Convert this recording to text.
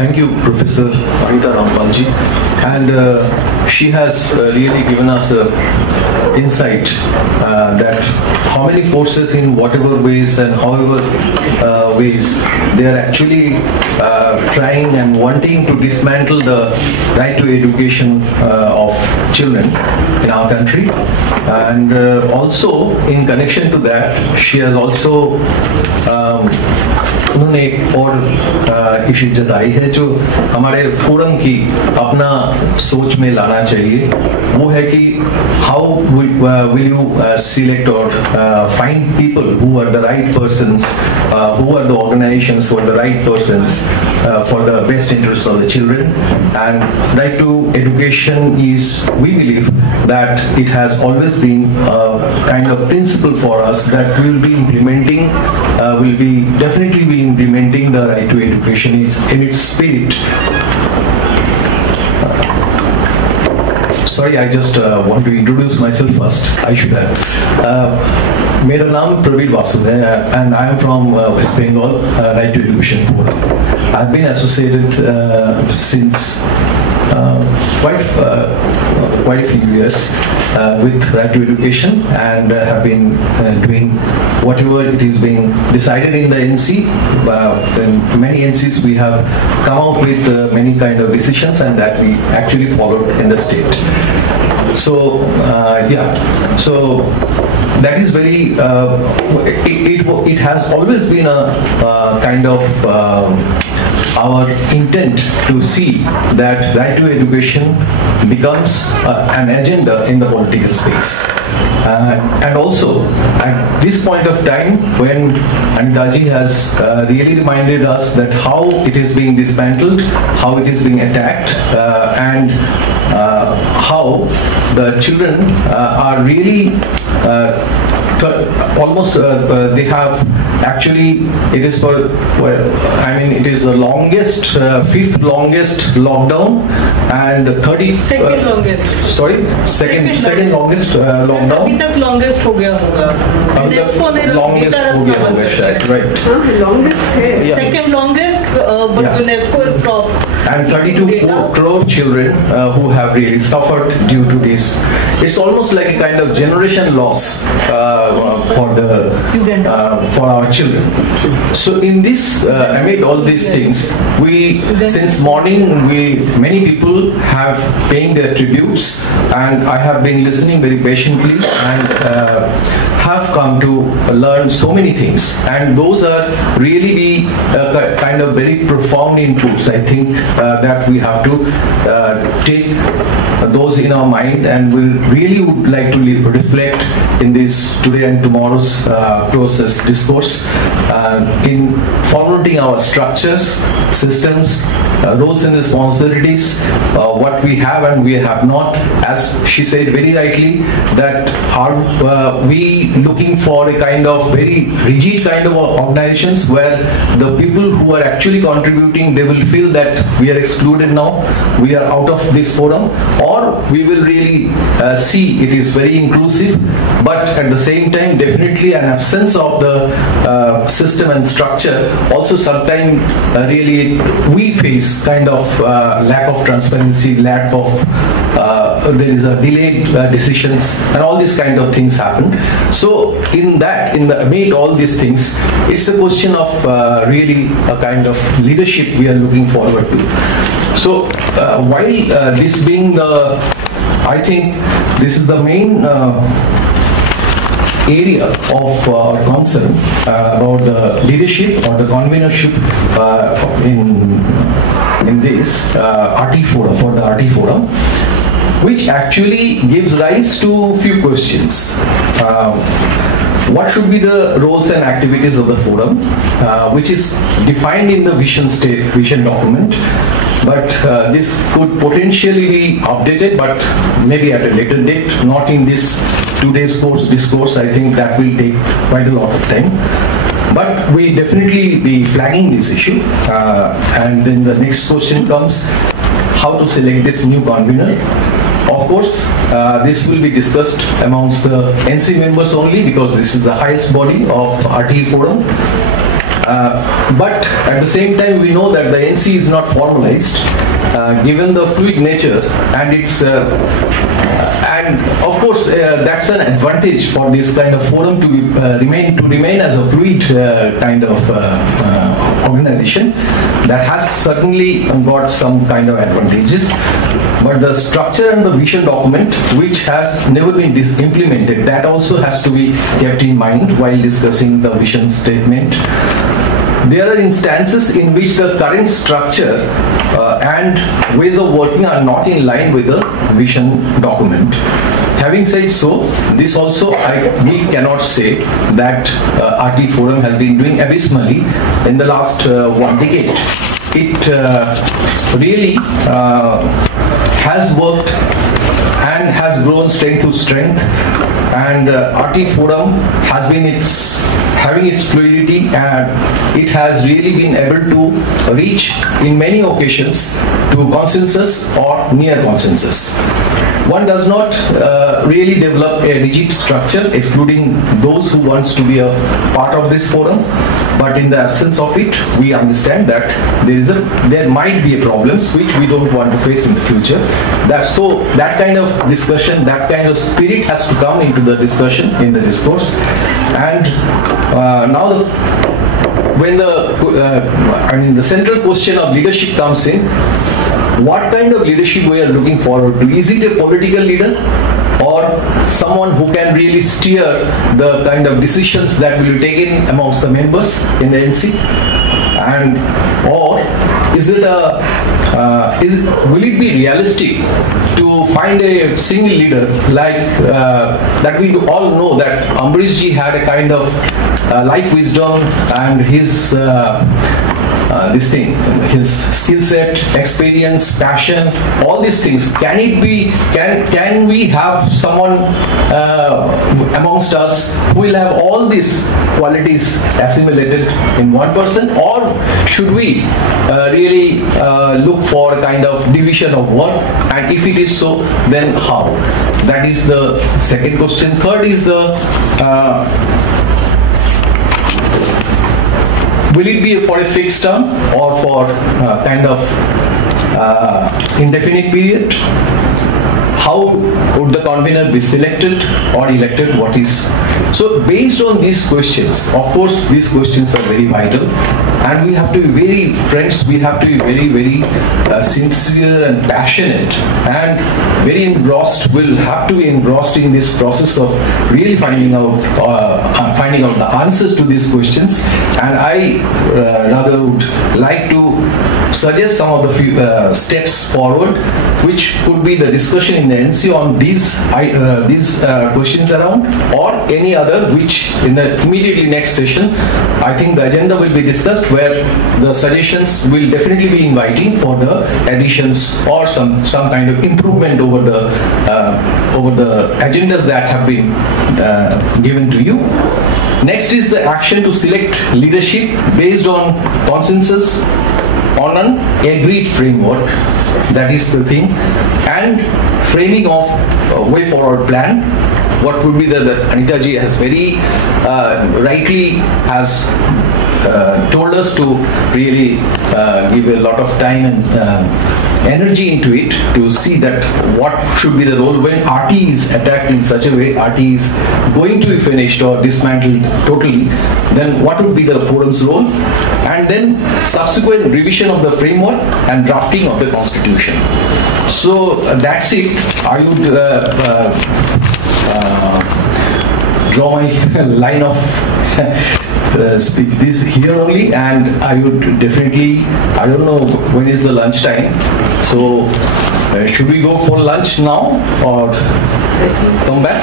Thank you, Professor Anita Rampalji. And she has really given us a insight that how many forces in whatever ways and however ways they are actually trying and wanting to dismantle the right to education of children in our country. And also in connection to that, she has also उन्होंने एक और issue जताई है जो हमारे forum की अपना सोच में लाना चाहिए, वो है कि how will you select or find people who are the right persons, who are the organizations who are the right persons for the best interests of the children. And right to education is, we believe that it has always been a kind of principle for us that we will be implementing, will be definitely be implementing the right to education in its spirit. Sorry, I just want to introduce myself first. I should have. मेरा नाम प्रबीर बासु है, and I am from West Bengal Right to Education Forum. I've been associated since quite a few years with Right to Education, and have been doing whatever it is being decided in the NC. In many NCs we have come out with many kind of decisions, and that we actually followed in the state. So so that is very, it has always been a kind of our intent to see that right to education becomes an agenda in the political space. And also, at this point of time, when Anitaji has really reminded us that how it is being dismantled, how it is being attacked, and how the children are really almost they have actually, it is for, I mean, it is the longest, 5th longest lockdown, and 30 second longest. Sorry, second longest lockdown. अभी तक longest हो गया होगा. Longest हो गया होगा शायद, right? Longest है. Second longest, but UNESCO is top. And 32 crore children who have really suffered due to this. It's almost like a kind of generation loss for our children. So in this, amid all these things, we since morning many people have paying their tributes, and I have been listening very patiently and have come to learn so many things, and those are really the kind of very profound inputs. I think that we have to take those in our mind, and we really would like to reflect in this today and tomorrow's process discourse in formulating our structures, systems, roles and responsibilities, what we have and we have not. As she said very rightly, that are we looking for a kind of very rigid kind of organizations where the people who are actually contributing, they will feel that we are excluded now, we are out of this forum, or we will really see it is very inclusive, but at the same time definitely an absence of the system and structure. Also sometimes really we face kind of lack of transparency, lack of there is a delayed decisions, and all these kind of things happen. So amid all these things, it's a question of really a kind of leadership we are looking forward to. So while this being the, I think this is the main area of concern about the leadership or the convenorship in this RTE forum, for the RTE forum, which actually gives rise to few questions. What should be the roles and activities of the forum, which is defined in the vision document, but this could potentially be updated, but maybe at a later date, not in this today's discourse. I think that will take quite a lot of time. But we definitely be flagging this issue, and then the next question comes, how to select this new convener. Of course, this will be discussed amongst the NC members only, because this is the highest body of RTE forum. But at the same time, we know that the NC is not formalized, given the fluid nature, and it's and of course that's an advantage for this kind of forum to remain as a fluid kind of organization that has certainly got some kind of advantages. But the structure and the vision document, which has never been implemented, that also has to be kept in mind while discussing the vision statement. There are instances in which the current structure and ways of working are not in line with the vision document. Having said so, this also we cannot say that RTE Forum has been doing abysmally in the last 1 decade. It really has worked and has grown strength to strength, and RTE Forum has been having its fluidity, and it has really been able to reach in many occasions to consensus or near consensus. One does not really develop a rigid structure, excluding those who wants to be a part of this forum. But in the absence of it, we understand that there might be problems which we don't want to face in the future. So that kind of discussion, that kind of spirit has to come into the discussion, in the discourse. And now when the central question of leadership comes in, what kind of leadership we are looking forward to? Is it a political leader, or someone who can really steer the kind of decisions that will be taken amongst the members in the NC? And or is it will it be realistic to find a single leader like that? We all know that Ambrish ji had a kind of life wisdom and his his skill set, experience, passion, all these things. Can we have someone amongst us who will have all these qualities assimilated in one person, or should we really look for a kind of division of work? And if it is so, then how? That is the second question. Third is will it be for a fixed term or for kind of indefinite period? How would the convener be selected or elected? What is so? Based on these questions, of course, these questions are very vital, and we have to be very friends. We have to be very, very sincere and passionate, and very engrossed. We'll have to be engrossed in this process of really finding out the answers to these questions. And I rather would like to suggest some of the few steps forward, which could be the discussion in the NC on these questions around, or any other which in the immediately next session I think the agenda will be discussed, where the suggestions will definitely be inviting for the additions or some kind of improvement over the agendas that have been given to you. Next is the action to select leadership based on consensus on an agreed framework. That is the thing. And framing of a way forward plan. What would be that Anita ji has very rightly has told us to really give a lot of time and energy into it to see that what should be the role when RTE is attacked in such a way, RTE is going to be finished or dismantled totally, then what would be the forum's role? And then subsequent revision of the framework and drafting of the constitution. So that's it. I would draw my line of speak this here only, and I would definitely, I don't know when is the lunch time, so should we go for lunch now or come back?